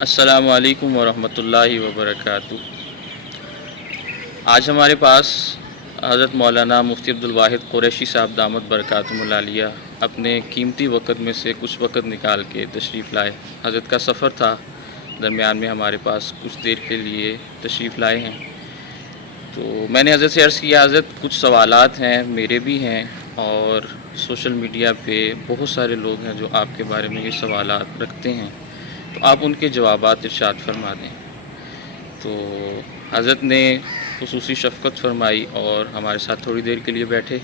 السلام علیکم ورحمۃ اللہ وبرکاتہ۔ آج ہمارے پاس حضرت مولانا مفتی عبدالواحد قریشی صاحب دامت برکاتہم العالیہ اپنے قیمتی وقت میں سے کچھ وقت نکال کے تشریف لائے۔ حضرت کا سفر تھا، درمیان میں ہمارے پاس کچھ دیر کے لیے تشریف لائے ہیں۔ تو میں نے حضرت سے عرض کیا، حضرت کچھ سوالات ہیں، میرے بھی ہیں، اور سوشل میڈیا پہ بہت سارے لوگ ہیں جو آپ کے بارے میں یہ سوالات رکھتے ہیں، تو آپ ان کے جوابات ارشاد فرما دیں۔ تو حضرت نے خصوصی شفقت فرمائی اور ہمارے ساتھ تھوڑی دیر کے لیے بیٹھے۔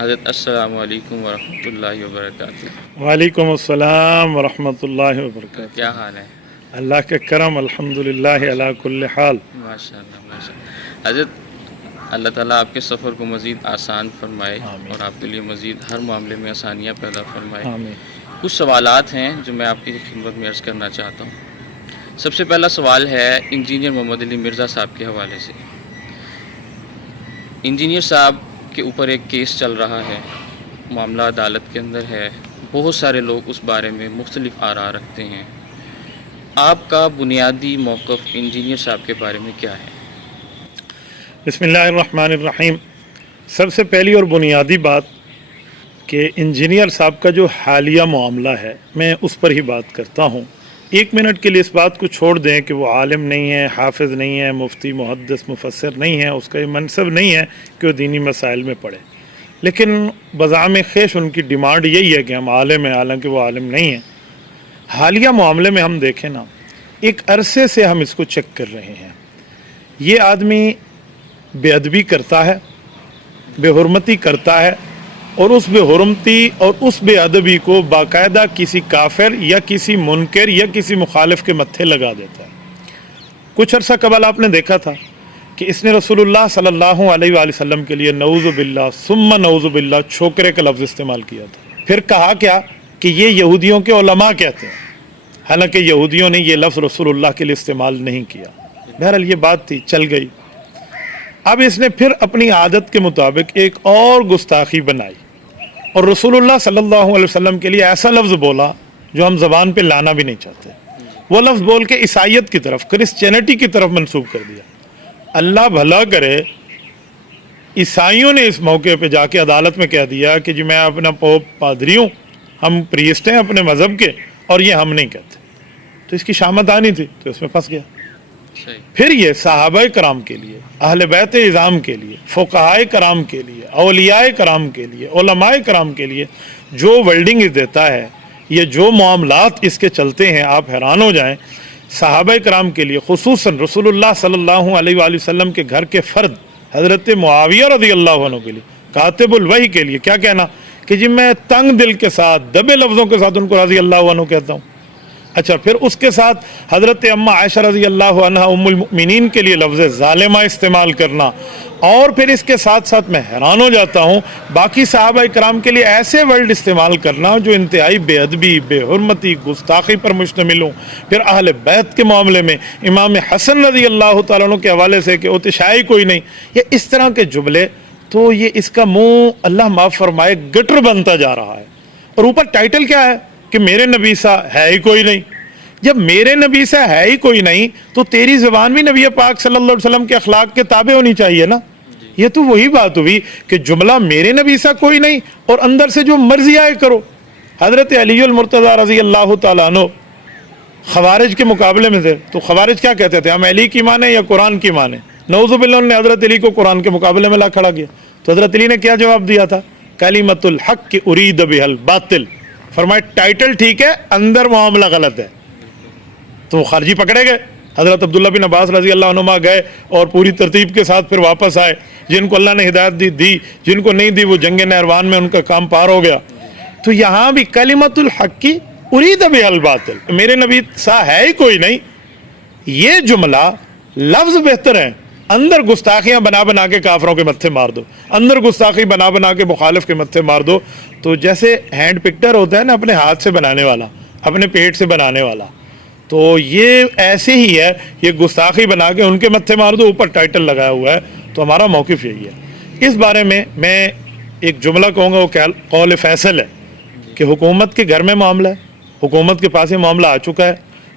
حضرت السلام علیکم ورحمۃ اللہ وبرکاتہ۔ وعلیکم السلام ورحمۃ اللہ وبرکاتہ۔ کیا حال ہے؟ اللہ کے کرم، الحمدللہ علی کل حال۔ ماشاء اللہ ماشاء اللہ۔ حضرت اللہ تعالیٰ آپ کے سفر کو مزید آسان فرمائے آمین۔ اور آپ کے لیے مزید ہر معاملے میں آسانیاں پیدا فرمائے۔ آمین۔ کچھ سوالات ہیں جو میں آپ کی خدمت میں عرض کرنا چاہتا ہوں۔ سب سے پہلا سوال ہے انجینئر محمد علی مرزا صاحب کے حوالے سے۔ انجینئر صاحب کے اوپر ایک کیس چل رہا ہے، معاملہ عدالت کے اندر ہے، بہت سارے لوگ اس بارے میں مختلف آراء رکھتے ہیں۔ آپ کا بنیادی موقف انجینئر صاحب کے بارے میں کیا ہے؟ بسم اللہ الرحمن الرحیم۔ سب سے پہلی اور بنیادی بات کہ انجینئر صاحب کا جو حالیہ معاملہ ہے، میں اس پر ہی بات کرتا ہوں۔ ایک منٹ کے لیے اس بات کو چھوڑ دیں کہ وہ عالم نہیں ہے، حافظ نہیں ہے، مفتی محدث مفسر نہیں ہے، اس کا یہ منصب نہیں ہے کہ وہ دینی مسائل میں پڑھے، لیکن بزعم خیش ان کی ڈیمانڈ یہی ہے کہ ہم عالم ہیں، حالانکہ وہ عالم نہیں ہیں۔ حالیہ معاملے میں ہم دیکھیں نا، ایک عرصے سے ہم اس کو چیک کر رہے ہیں۔ یہ آدمی بے ادبی کرتا ہے، بے حرمتی کرتا ہے، اور اس بے حرمتی اور اس بے ادبی کو باقاعدہ کسی کافر یا کسی منکر یا کسی مخالف کے متھے لگا دیتا ہے۔ کچھ عرصہ قبل آپ نے دیکھا تھا کہ اس نے رسول اللہ صلی اللہ علیہ وآلہ وسلم کے لیے نعوذ باللہ ثم نعوذ باللہ چھوکرے کا لفظ استعمال کیا تھا۔ پھر کہا کیا کہ یہ یہودیوں کے علماء کہتے ہیں، حالانکہ یہودیوں نے یہ لفظ رسول اللہ کے لیے استعمال نہیں کیا۔ بہرحال یہ بات تھی، چل گئی۔ اب اس نے پھر اپنی عادت کے مطابق ایک اور گستاخی بنائی اور رسول اللہ صلی اللہ علیہ وسلم کے لیے ایسا لفظ بولا جو ہم زبان پہ لانا بھی نہیں چاہتے۔ وہ لفظ بول کے عیسائیت کی طرف، کرسچینٹی کی طرف منسوب کر دیا۔ اللہ بھلا کرے، عیسائیوں نے اس موقع پہ جا کے عدالت میں کہہ دیا کہ جی میں اپنا پوپ پادری ہوں، ہم پریسٹ ہیں اپنے مذہب کے، اور یہ ہم نہیں کہتے۔ تو اس کی شامت آنی تھی، تو اس میں پھنس گیا۔ پھر یہ صحابہ کرام کے لیے، اہل بیت اعظام کے لیے، فقہائے کرام کے لیے، اولیاء کرام کے لیے، علماء کرام کے لیے جو ورلڈنگ دیتا ہے، یہ جو معاملات اس کے چلتے ہیں، آپ حیران ہو جائیں۔ صحابہ کرام کے لیے، خصوصاً رسول اللہ صلی اللہ علیہ وآلہ وسلم کے گھر کے فرد حضرت معاویہ رضی اللہ عنہ کے لیے، کاتب الوحی کے لیے کیا کہنا کہ جی میں تنگ دل کے ساتھ، دبے لفظوں کے ساتھ ان کو رضی اللہ عنہ کہتا ہوں۔ اچھا، پھر اس کے ساتھ حضرت اماں عائشہ رضی اللہ عنہ ام المؤمنین کے لیے لفظ ظالمہ استعمال کرنا، اور پھر اس کے ساتھ ساتھ میں حیران ہو جاتا ہوں باقی صحابہ کرام کے لیے ایسے ورڈ استعمال کرنا جو انتہائی بے ادبی، بے حرمتی، گستاخی پر مشتمل ہوں۔ پھر اہل بیت کے معاملے میں امام حسن رضی اللہ تعالیٰ عنہ کے حوالے سے کہ اتشائی کوئی نہیں، یہ اس طرح کے جملے، تو یہ اس کا منہ اللہ معاف فرمائے گٹر بنتا جا رہا ہے۔ اور اوپر ٹائٹل کیا ہے کہ میرے نبی سا ہے ہی کوئی نہیں۔ جب میرے نبی سا ہے ہی کوئی نہیں تو تیری زبان بھی نبی پاک صلی اللہ علیہ وسلم کے اخلاق کے تابع ہونی چاہیے نا۔ یہ تو وہی بات ہوئی کہ جملہ میرے نبی سا کوئی نہیں اور اندر سے جو مرضی آئے کرو۔ حضرت علی المرتضیٰ رضی اللہ تعالیٰ عنہ خوارج کے مقابلے میں تھے، تو خوارج کیا کہتے تھے؟ ہم علی کی مانیں یا قرآن کی مانیں؟ نعوذ باللہ انہوں نے حضرت علی کو قرآن کے مقابلے میں لا کھڑا کیا۔ تو حضرت علی نے کیا جواب دیا تھا؟ کلمۃ الحق ارید بہا الباطل۔ فرمائے ٹائٹل ٹھیک ہے، اندر معاملہ غلط ہے۔ تو خارجی پکڑے گئے۔ حضرت عبداللہ بن عباس رضی اللہ عنہما گئے اور پوری ترتیب کے ساتھ پھر واپس آئے۔ جن کو اللہ نے ہدایت دی، جن کو نہیں دی وہ جنگ نہروان میں ان کا کام پار ہو گیا۔ تو یہاں بھی کلمۃ الحق کی ارید بہا الباطل، میرے نبی سا ہے ہی کوئی نہیں، یہ جملہ لفظ بہتر ہے، اندر گستاخیاں بنا بنا کے کافروں کے متھے مار دو، اندر گستاخی بنا بنا کے مخالف کے متھے مار دو۔ تو جیسے ہینڈ پکٹر ہوتا ہے نا، اپنے ہاتھ سے بنانے والا، اپنے پیٹ سے بنانے والا، تو یہ ایسے ہی ہے، یہ گستاخی بنا کے ان کے متھے مار دو، اوپر ٹائٹل لگایا ہوا ہے۔ تو ہمارا موقف یہی ہے۔ اس بارے میں ایک جملہ کہوں گا، وہ قول فیصل ہے کہ حکومت کے گھر میں معاملہ ہے، حکومت کے پاس یہ معاملہ آ چکا ہے،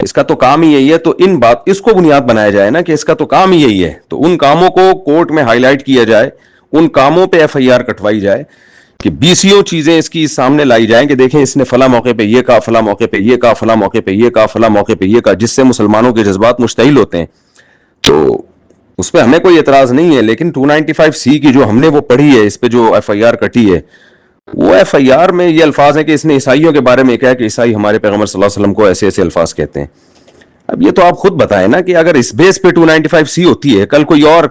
اس کا تو کام ہی یہی ہے, تو ان بات اس کو بنیاد بنایا جائے نا کہ اس کا تو کام ہی یہی ہے, تو ان کاموں کو کورٹ میں ہائی لائٹ کیا جائے, ان کاموں پہ ایف آئی آر کٹوائی جائے کہ 20 چیزیں اس کی سامنے لائی جائیں کہ دیکھیں اس نے فلاں موقع پہ یہ کہا, فلاں موقع پہ یہ کہا, فلاں موقع پہ یہ کہا, فلاں موقع پہ یہ کہا, جس سے مسلمانوں کے جذبات مشتعل ہوتے ہیں. تو اس پہ ہمیں کوئی اعتراض نہیں ہے, لیکن 295C کی جو ہم نے وہ پڑھی ہے, اس پہ جو ایف آئی آر کٹی ہے, وہ ایف آئی آر میں یہ الفاظ ہیں کہ اس نے عیسائیوں کے بارے میں کہا کہ عیسائی ہمارے پیغمبر صلی اللہ علیہ وسلم کو ایسے ایسے الفاظ کہتے ہیں. اب یہ تو آپ خود بتائیں نا کہ اگر اس بیس پہ 295C ہوتی ہے, کل کوئی اور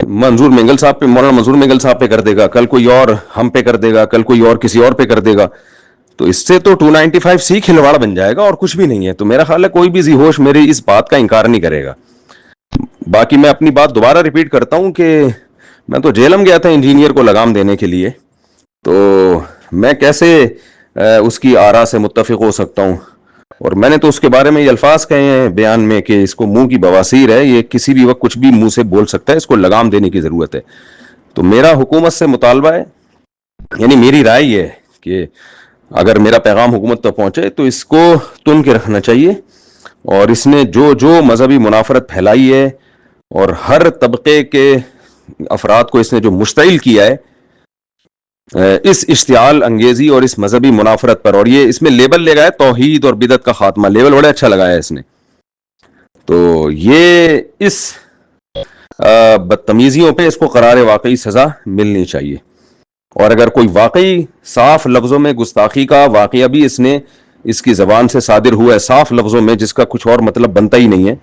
منظور منگل صاحب پہ, مولانا منظور منگل صاحب پہ کر دے گا, کل کوئی اور ہم پہ کر دے گا, کل کوئی اور کسی اور پہ کر دے گا, تو اس سے تو 295C کھلواڑ بن جائے گا اور کچھ بھی نہیں ہے. تو میرا خیال ہے کوئی بھی ذی ہوش میری اس بات کا انکار نہیں کرے گا. باقی میں اپنی بات دوبارہ ریپیٹ کرتا ہوں کہ میں تو جیلم گیا تھا انجینئر کو لگام دینے کے لیے, تو میں کیسے اس کی آرا سے متفق ہو سکتا ہوں, اور میں نے تو اس کے بارے میں یہ الفاظ کہے ہیں بیان میں کہ اس کو منہ کی بواسیر ہے, یہ کسی بھی وقت کچھ بھی منہ سے بول سکتا ہے, اس کو لگام دینے کی ضرورت ہے. تو میرا حکومت سے مطالبہ ہے, یعنی میری رائے یہ ہے کہ اگر میرا پیغام حکومت تک پہنچے تو اس کو تن کے رکھنا چاہیے, اور اس نے جو مذہبی منافرت پھیلائی ہے اور ہر طبقے کے افراد کو اس نے جو مشتعل کیا ہے اس اشتعال انگیزی اور اس مذہبی منافرت پر, اور یہ اس میں لیبل لے گا ہے توحید اور بدعت کا خاتمہ, لیبل بڑا اچھا لگایا ہے اس نے. تو یہ اس بدتمیزیوں پہ اس کو قرار واقعی سزا ملنی چاہیے, اور اگر کوئی واقعی صاف لفظوں میں گستاخی کا واقعہ بھی اس کی زبان سے صادر ہوا ہے صاف لفظوں میں, جس کا کچھ اور مطلب بنتا ہی نہیں ہے,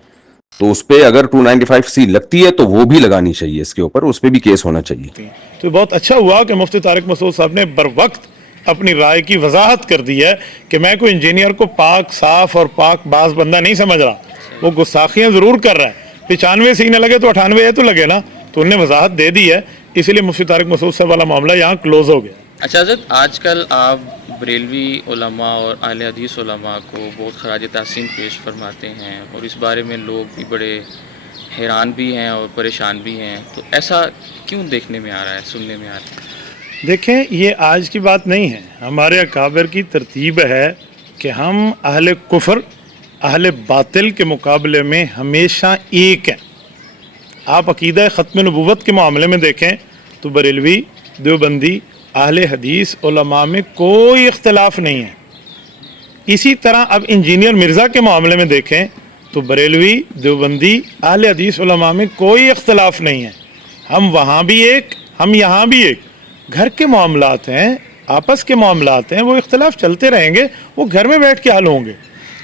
تو اس پہ اگر 295C لگتی ہے تو وہ بھی لگانی چاہیے, اس کے اوپر اس پہ بھی کیس ہونا چاہیے. تو بہت اچھا ہوا کہ مفتی طارق مسعود صاحب نے بر وقت اپنی رائے کی وضاحت کر دی ہے کہ میں کوئی انجینئر کو پاک صاف اور پاک باز بندہ نہیں سمجھ رہا, وہ گستاخیاں ضرور کر رہا ہے, 95 سینے لگے تو 98 ہے تو لگے نا, تو انہوں نے وضاحت دے دی ہے, اسی لیے مفتی طارق مسعود صاحب والا معاملہ یہاں کلوز ہو گیا. اچھا حضرت, آج کل آپ بریلوی علماء اور اہل حدیث علماء کو بہت خراج تحسین پیش فرماتے ہیں, اور اس بارے میں لوگ بھی بڑے حیران بھی ہیں اور پریشان بھی ہیں, تو ایسا کیوں دیکھنے میں آ رہا ہے, سننے میں آ رہا ہے؟ دیکھیں, یہ آج کی بات نہیں ہے, ہمارے اکابر کی ترتیب ہے کہ ہم اہل کفر اہل باطل کے مقابلے میں ہمیشہ ایک ہیں. آپ عقیدہ ختم نبوت کے معاملے میں دیکھیں تو بریلوی, دیوبندی, اہل حدیث علماء میں کوئی اختلاف نہیں ہے. اسی طرح اب انجینئر مرزا کے معاملے میں دیکھیں تو بریلوی, دیوبندی, اہل حدیث علماء میں کوئی اختلاف نہیں ہے. ہم وہاں بھی ایک, ہم یہاں بھی ایک. گھر کے معاملات ہیں, آپس کے معاملات ہیں, وہ اختلاف چلتے رہیں گے, وہ گھر میں بیٹھ کے حل ہوں گے.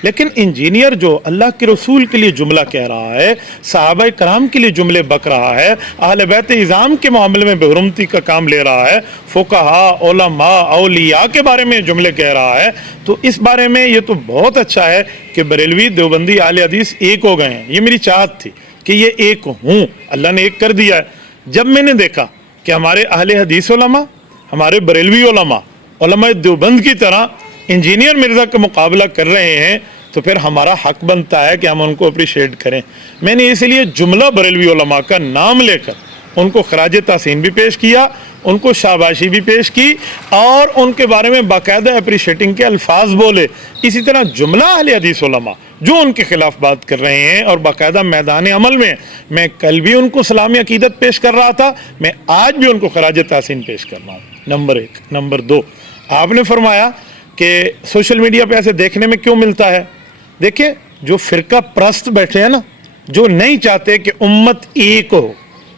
لیکن انجینئر جو اللہ کے رسول کے لیے جملہ کہہ رہا ہے, صحابہ کرام کے لیے جملے بک رہا ہے, اہل بیت اعظام کے معاملے میں بے حرمتی کا کام لے رہا ہے, فقہاء, علماء, اولیاء کے بارے میں جملے کہہ رہا ہے, تو اس بارے میں یہ تو بہت اچھا ہے کہ بریلوی, دیوبندی, اہل حدیث ایک ہو گئے ہیں. یہ میری چاہت تھی کہ یہ ایک ہوں, اللہ نے ایک کر دیا ہے. جب میں نے دیکھا کہ ہمارے اہل حدیث علماء, ہمارے بریلوی علماء, علماء دیوبند کی طرح انجینئر مرزا کا مقابلہ کر رہے ہیں, تو پھر ہمارا حق بنتا ہے کہ ہم ان کو اپریشیٹ کریں. میں نے اس لیے جملہ بریلوی علماء کا نام لے کر ان کو خراج تحسین بھی پیش کیا, ان کو شاباشی بھی پیش کی, اور ان کے بارے میں باقاعدہ اپریشیٹنگ کے الفاظ بولے. اسی طرح جملہ اہل حدیث علماء جو ان کے خلاف بات کر رہے ہیں اور باقاعدہ میدان عمل میں, میں کل بھی ان کو سلامی عقیدت پیش کر رہا تھا, میں آج بھی ان کو خراج تحسین پیش کر رہا ہوں. نمبر 1. نمبر 2, آپ نے فرمایا کہ سوشل میڈیا پہ ایسے دیکھنے میں کیوں ملتا ہے. دیکھیں, جو فرقہ پرست بیٹھے ہیں نا, جو نہیں چاہتے کہ امت ایک ہو,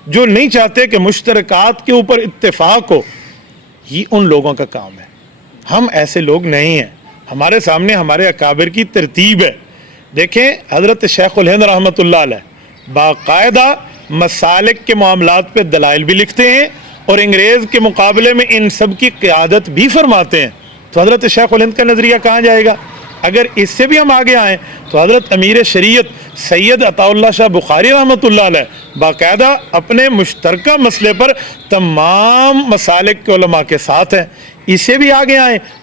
جو نہیں چاہتے کہ مشترکات کے اوپر اتفاق ہو, یہ ان لوگوں کا کام ہے. ہم ایسے لوگ نہیں ہیں. ہمارے سامنے ہمارے اکابر کی ترتیب ہے. دیکھیں, حضرت شیخ الہند رحمۃ اللہ علیہ باقاعدہ مسالک کے معاملات پہ دلائل بھی لکھتے ہیں, اور انگریز کے مقابلے میں ان سب کی قیادت بھی فرماتے ہیں. تو حضرت شیخ الہند کا نظریہ کہاں جائے گا؟ اگر اس سے بھی ہم آگے آئیں تو حضرت امیر شریعت سید عطا اللہ شاہ بخاری رحمۃ اللہ علیہ باقاعدہ اپنے مشترکہ مسئلے پر تمام مسالک کے علماء کے ساتھ ہیں. اس سے بھی آگے آئیں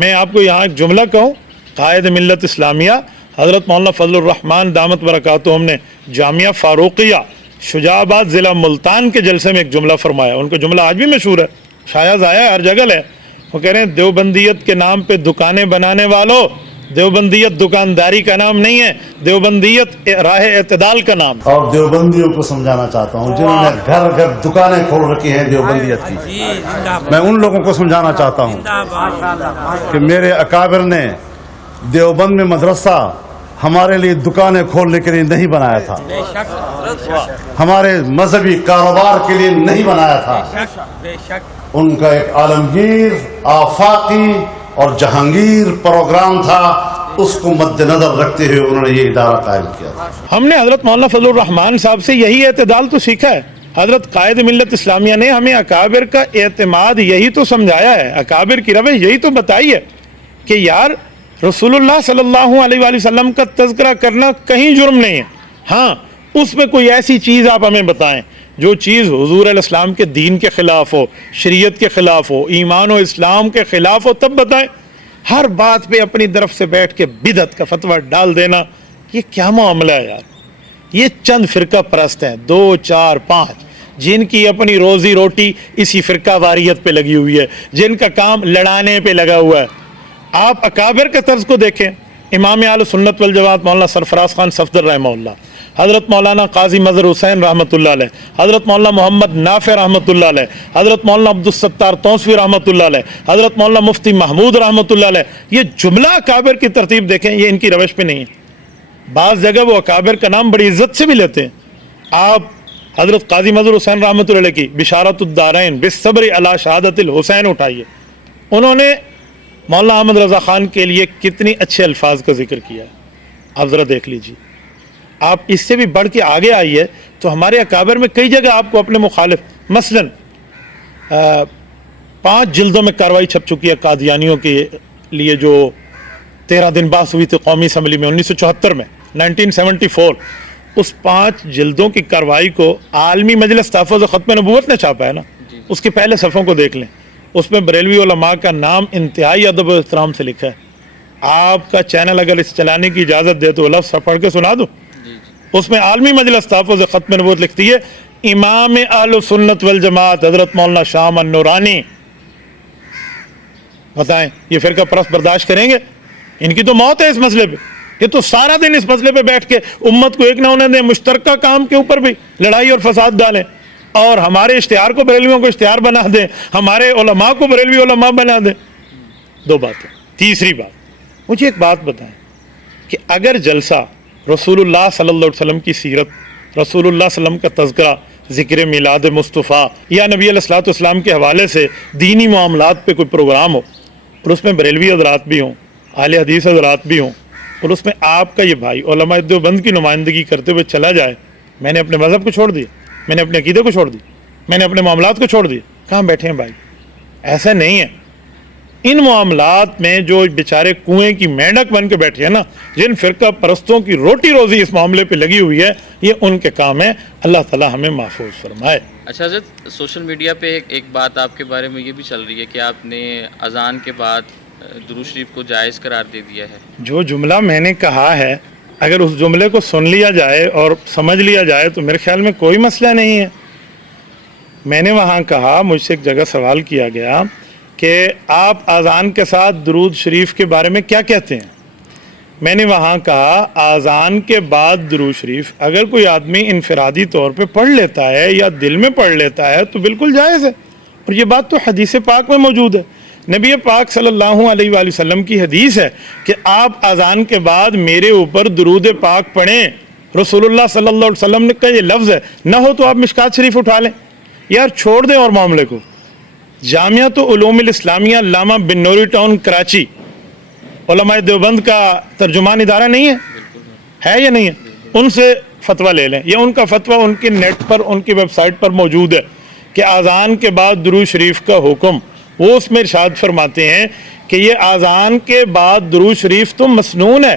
میں آپ کو یہاں ایک جملہ کہوں، قائد ملت اسلامیہ حضرت مولانا فضل الرحمان دامت برکاتہم نے جامعہ فاروقیہ شجاع آباد ضلع ملتان کے جلسے میں ایک جملہ فرمایا، ان کا جملہ آج بھی مشہور ہے، شاید آیا ہے، ہر جگہ ہے۔ وہ کہہ رہے ہیں دیوبندیت کے نام پہ دکانیں بنانے والوں، دیوبندیت دکانداری کا نام نہیں ہے، دیوبندیت راہ اعتدال کا نام ہے۔ اور دیوبندیوں کو سمجھانا چاہتا ہوں جنہوں نے گھر گھر دکانیں کھول رکھی ہیں دیوبندیت کی، میں ان لوگوں کو سمجھانا چاہتا ہوں کہ میرے اکابر نے دیوبند میں مدرسہ ہمارے لیے دکانیں کھولنے کے لیے نہیں بنایا تھا، ہمارے مذہبی کاروبار کے لیے نہیں بنایا تھا، ان کا ایک عالمگیر آفاقی اور جہانگیر پروگرام تھا، اس کو مد نظر رکھتے ہوئے انہوں نے یہ ادارہ قائم کیا تھا۔ ہم نے حضرت مولانا فضل الرحمان صاحب سے یہی اعتدال تو سیکھا ہے۔ حضرت قائد ملت اسلامیہ نے ہمیں اکابر کا اعتماد یہی تو سمجھایا ہے، اکابر کی روش یہی تو بتائی ہے کہ یار رسول اللہ صلی اللہ علیہ وآلہ وسلم کا تذکرہ کرنا کہیں جرم نہیں ہے، ہاں اس میں کوئی ایسی چیز آپ ہمیں بتائیں جو چیز حضور علیہ السلام کے دین کے خلاف ہو، شریعت کے خلاف ہو، ایمان و اسلام کے خلاف ہو، تب بتائیں۔ ہر بات پہ اپنی طرف سے بیٹھ کے بدعت کا فتویٰ ڈال دینا، یہ کیا معاملہ ہے یار؟ یہ چند فرقہ پرست ہیں، 2 4 5 جن کی اپنی روزی روٹی اسی فرقہ واریت پہ لگی ہوئی ہے، جن کا کام لڑانے پہ لگا ہوا ہے۔ آپ اکابر کے طرز کو دیکھیں، امام اہل سنت والجماعت مولانا سرفراز خان صفدر رحمہ اللہ، حضرت مولانا قاضی مظہر حسین رحمۃ اللہ علیہ، حضرت مولانا محمد نافع رحمۃ اللہ علیہ، حضرت مولانا عبدالستار توسوی رحمۃ اللہ علیہ، حضرت مولانا مفتی محمود رحمۃ اللہ علیہ، یہ جملہ اکابر کی ترتیب دیکھیں، یہ ان کی روش پہ نہیں ہے۔ بعض جگہ وہ اکابر کا نام بڑی عزت سے بھی لیتے ہیں۔ آپ حضرت قاضی مظہر حسین رحمۃ اللہ علیہ کی بشارت الدارین بالصبر علی شہادت الحسین اٹھائیے، انہوں نے مولانا احمد رضا خان کے لیے کتنی اچھے الفاظ کا ذکر کیا ہے، آپ ذرا دیکھ لیجیے۔ آپ اس سے بھی بڑھ کے آگے آئیے تو ہمارے اکابر میں کئی جگہ آپ کو اپنے مخالف، مثلا 5 جلدوں میں کاروائی چھپ چکی ہے قادیانیوں کے لیے جو 13 دن بعد ہوئی تھی قومی اسمبلی میں 1974 میں 1974، اس 5 جلدوں کی کاروائی کو عالمی مجلس تحفظ و ختم نبوت نے چھاپا ہے نا، اس کے پہلے صفحوں کو دیکھ لیں، اس میں بریلوی علماء کا نام انتہائی ادب و احترام سے لکھا ہے۔ آپ کا چینل اگر اس چلانے کی اجازت دے تو لفظ پڑھ کے سنا دوں، اس میں عالمی مجلس تحفظ ختم نبوت لکھتی ہے امام اہل سنت والجماعت حضرت مولانا شام النورانی۔ بتائیں یہ فرقہ پرست برداشت کریں گے؟ ان کی تو موت ہے اس مسئلے پہ، یہ تو سارا دن اس مسئلے پہ بیٹھ کے امت کو ایک نہ ہونے دیں، مشترکہ کام کے اوپر بھی لڑائی اور فساد ڈالیں، اور ہمارے اشتہار کو بریلویوں کو اشتہار بنا دیں، ہمارے علماء کو بریلوی علماء بنا دیں۔ 2 باتیں۔ تیسری بات، مجھے ایک بات بتائیں کہ اگر جلسہ رسول اللہ صلی اللہ علیہ وسلم کی سیرت، رسول اللہ صلی اللہ علیہ وسلم کا تذکرہ، ذکر میلاد مصطفیٰ یا نبی علیہ الصلوۃ والسلام کے حوالے سے دینی معاملات پہ کوئی پروگرام ہو، اور اس میں بریلوی حضرات بھی ہوں، اہل حدیث حضرات بھی ہوں، اور اس میں آپ کا یہ بھائی علماء دیوبند کی نمائندگی کرتے ہوئے چلا جائے، میں نے اپنے مذہب کو چھوڑ دیا، میں نے اپنے عقیدے کو چھوڑ دیا، میں نے اپنے معاملات کو چھوڑ دیا، کہاں بیٹھے ہیں بھائی؟ ایسا نہیں ہے۔ ان معاملات میں جو بیچارے کنویں کی مینڈک بن کے بیٹھے ہیں نا، جن فرقہ پرستوں کی روٹی روزی اس معاملے پہ لگی ہوئی ہے، یہ ان کے کام ہے، اللہ تعالی ہمیں محفوظ فرمائے۔ اچھا حضرت، سوشل میڈیا پہ ایک بات آپ کے بارے میں یہ بھی چل رہی ہے کہ آپ نے اذان کے بعد درود شریف کو جائز قرار دے دیا ہے۔ جو جملہ میں نے کہا ہے، اگر اس جملے کو سن لیا جائے اور سمجھ لیا جائے تو میرے خیال میں کوئی مسئلہ نہیں ہے۔ میں نے وہاں کہا، مجھ سے ایک جگہ سوال کیا گیا کہ آپ اذان کے ساتھ درود شریف کے بارے میں کیا کہتے ہیں؟ میں نے وہاں کہا اذان کے بعد درود شریف اگر کوئی آدمی انفرادی طور پہ پڑھ لیتا ہے یا دل میں پڑھ لیتا ہے تو بالکل جائز ہے، اور یہ بات تو حدیث پاک میں موجود ہے۔ نبی پاک صلی اللہ علیہ وآلہ وسلم کی حدیث ہے کہ آپ اذان کے بعد میرے اوپر درود پاک پڑھیں، رسول اللہ صلی اللہ علیہ وسلم نے کہا یہ لفظ ہے، نہ ہو تو آپ مشکات شریف اٹھا لیں۔ یار چھوڑ دیں اور معاملے کو۔ جامعۃ علوم الاسلامیہ علامہ بن نوری ٹاؤن کراچی علماء دیوبند کا ترجمان ادارہ نہیں ہے یا نہیں ہے؟ ان سے فتویٰ لے لیں، یا ان کا فتویٰ ان کے نیٹ پر، ان کی ویب سائٹ پر موجود ہے کہ اذان کے بعد درود شریف کا حکم، وہ اس میں ارشاد فرماتے ہیں کہ یہ اذان کے بعد درود شریف تو مسنون ہے،